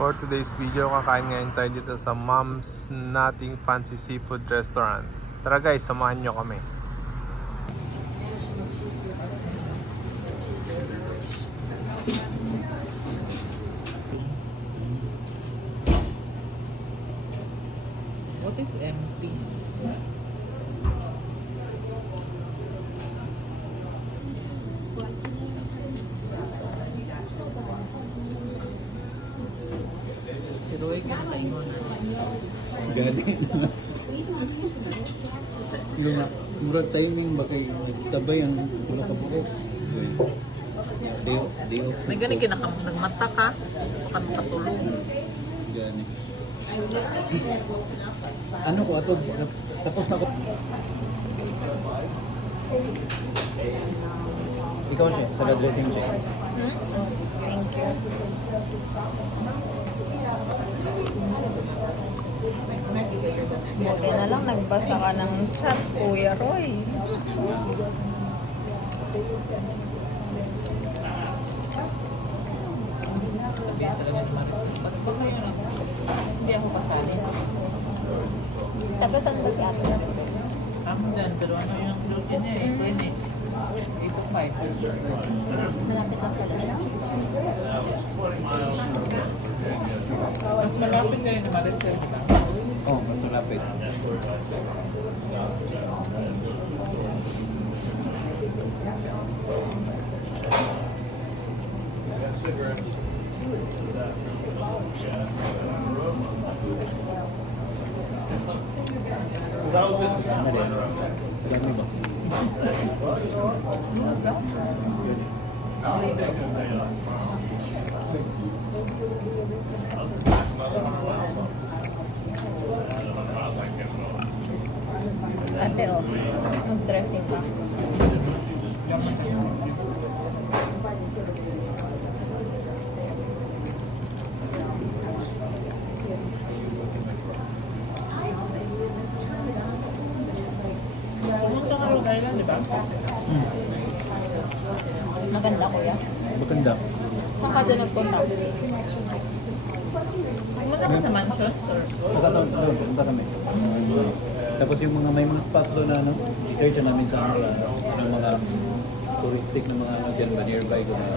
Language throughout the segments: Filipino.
For today's video, kakain ngayon tayo dito sa Mom's Nothing Fancy Seafood Restaurant. Tara guys, samahan nyo kami. What is empty? Si Roy kinakaingon na. Gani. Yung murag timing ba kay sabay ang pula ka buok. Day off. May gani nagmata ka. Baka makatulog. Gani. Ano ko ato tapos na ko. Ikaw siya, sa dressing siya. Thank you. Buti na lang nagbasa ka ng chat, Kuya Roy. Sabihan talaga ni Maris. Ba't ba kayo na? Hindi ako kasali. Tagasan ba si Ate? Ako dyan, pero ano yung close niya eh. April eh. April 5. Malapit lang pala. Mas malapit kayo ni Maris, di ba? Oh, mas malapit. Salami ba? Ate, oh. Mag-dressing ka. Pumunta ka Rhode Island, di ba? Maganda, Kuya. Maganda. Saan ka doon nagpunta? Pumunta ka sa mansion, sir. Punta kami. Tapos yung mga may mga spots doon na ano, i-search na namin sa mga touristic na mga ano dyan ba nearby ko na.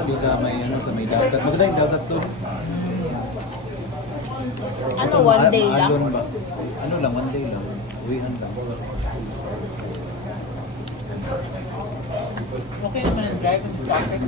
Hindi sa may ano, sa may dagat. Maganda yung dagat doon. Ano, one day lang? Maalon ba? Ano lang, one day lang. Uwihan lang. Okay naman ang drive sa traffic.